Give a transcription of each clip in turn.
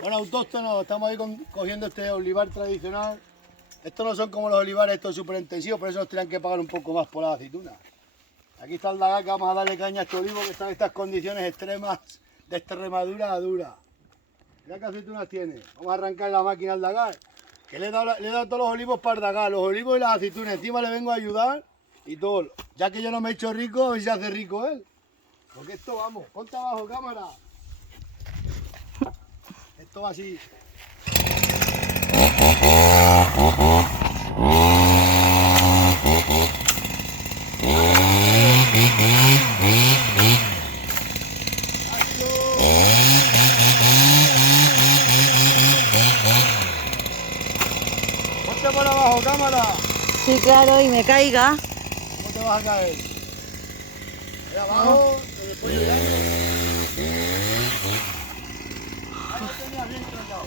Bueno, autóctonos, estamos ahí cogiendo este olivar tradicional. Estos no son como los olivares, estos súper intensivos, por eso nos tienen que pagar un poco más por las aceitunas. Aquí está el dagal, que vamos a darle caña a este olivo que está en estas condiciones extremas de extremadura dura. Mira qué aceitunas tiene. Vamos a arrancar la máquina al dagal. Que le he dado todos los olivos para el dagal, los olivos y las aceitunas. Encima le vengo a ayudar y todo. Ya que yo no me he hecho rico, a ver si se hace rico él. Porque esto, vamos, ponte abajo, cámara. Esto va así. Ponte por abajo, cámara. Sí, claro, y me caiga. ¿Cómo te vas a caer? Ahí abajo, con el pollo llano. Ahí lo tenías bien tratado.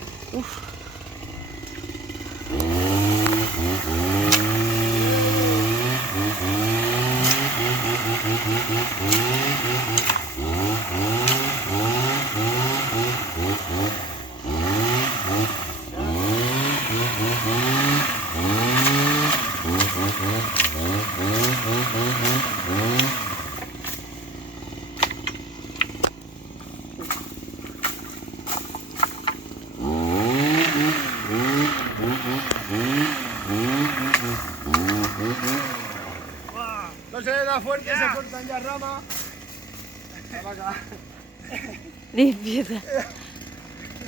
No se le da fuerte, se cortan ya ramas. Limpieza.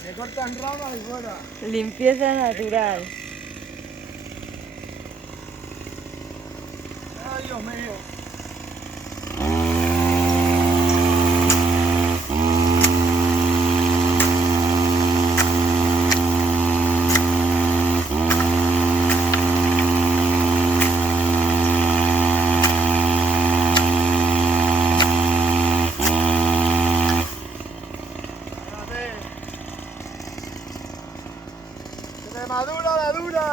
Se cortan ramas y fuera. Limpieza natural. Ay, Dios mío. Extremadura la dura.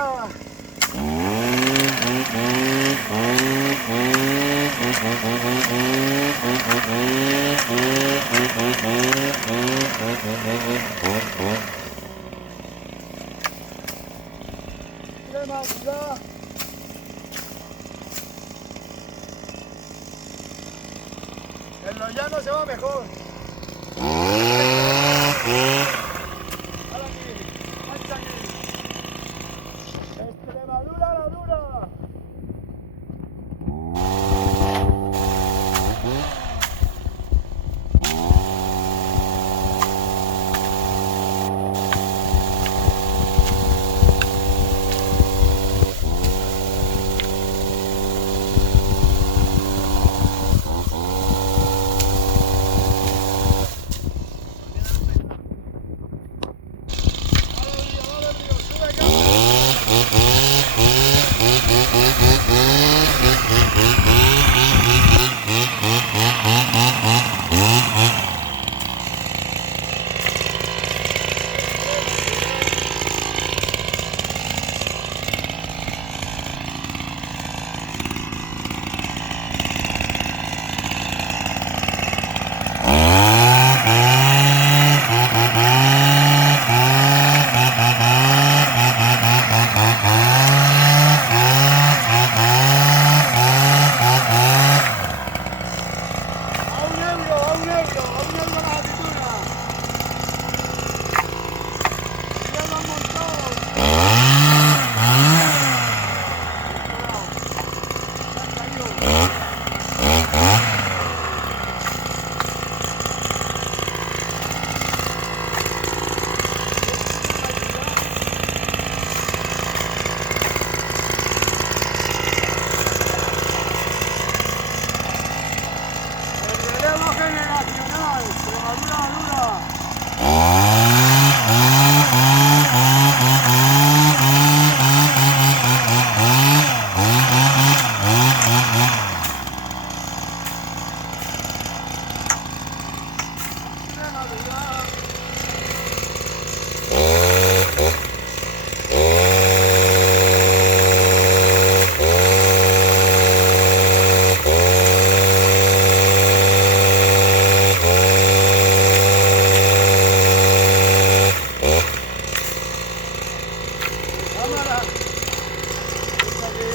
Extremadura. En los llanos se va mejor. Ahora aquí, marcha aquí. Extremadura la dura.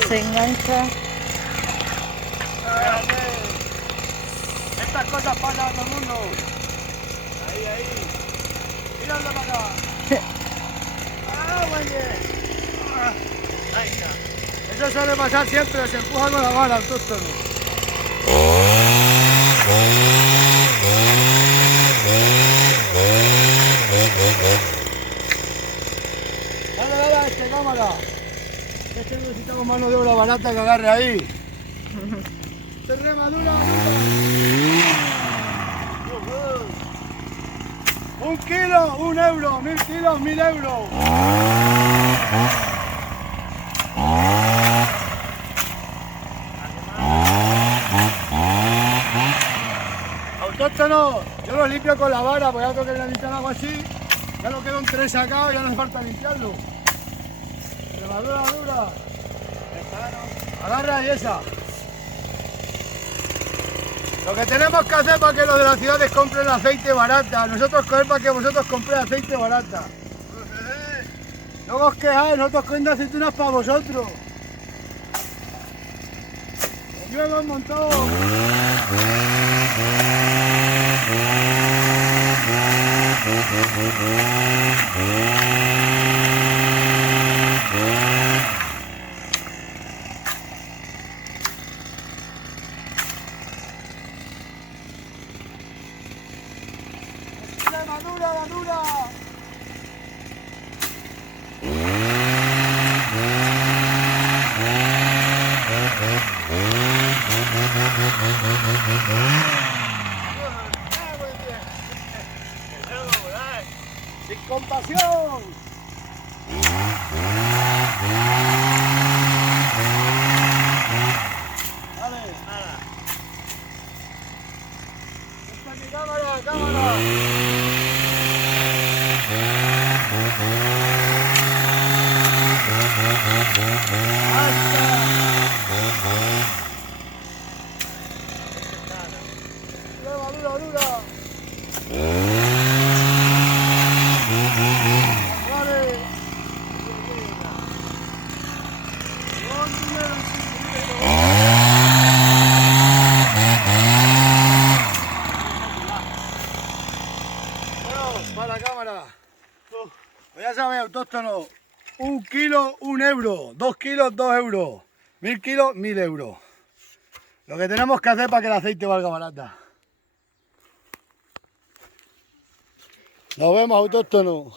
se engancha. Fíjate. Estas cosas pasan a todo el mundo. Ahí, ahí. Míralo para acá. ¡Ah, oye! Venga. Eso suele pasar siempre, se empuja con la vara autóctono. Dale, dale a este, cámara. Este necesitamos mano de obra barata que agarre ahí. ¡Se remadura! ¡1 kilo! ¡€1! ¡1000 kilos! ¡1000 euros! Autóctono, yo lo limpio con la vara, porque ya tengo que limpiar algo así. Ya lo quedan 3 sacados, ya no hace falta limpiarlo. Remadura dura. Agarra ahí esa. Lo que tenemos que hacer para que los de las ciudades compren aceite barata, nosotros coger para que vosotros compréis aceite barata. No os quejáis, nosotros cogiendo aceitunas para vosotros. Llueve un montón. ¡Madura, madura! ¡Sin compasión! Vale, nada. ¡Esta es mi cámara, cámara! ¡Dura, dura! ¡Vale! Bueno, para la cámara. Pues ya sabéis, autóctono. 1 kilo, 1 euro. 2 kilos, 2 euros. 1000 kilos, 1000 euros. Lo que tenemos que hacer para que el aceite valga barata. Nos vemos, autóctono.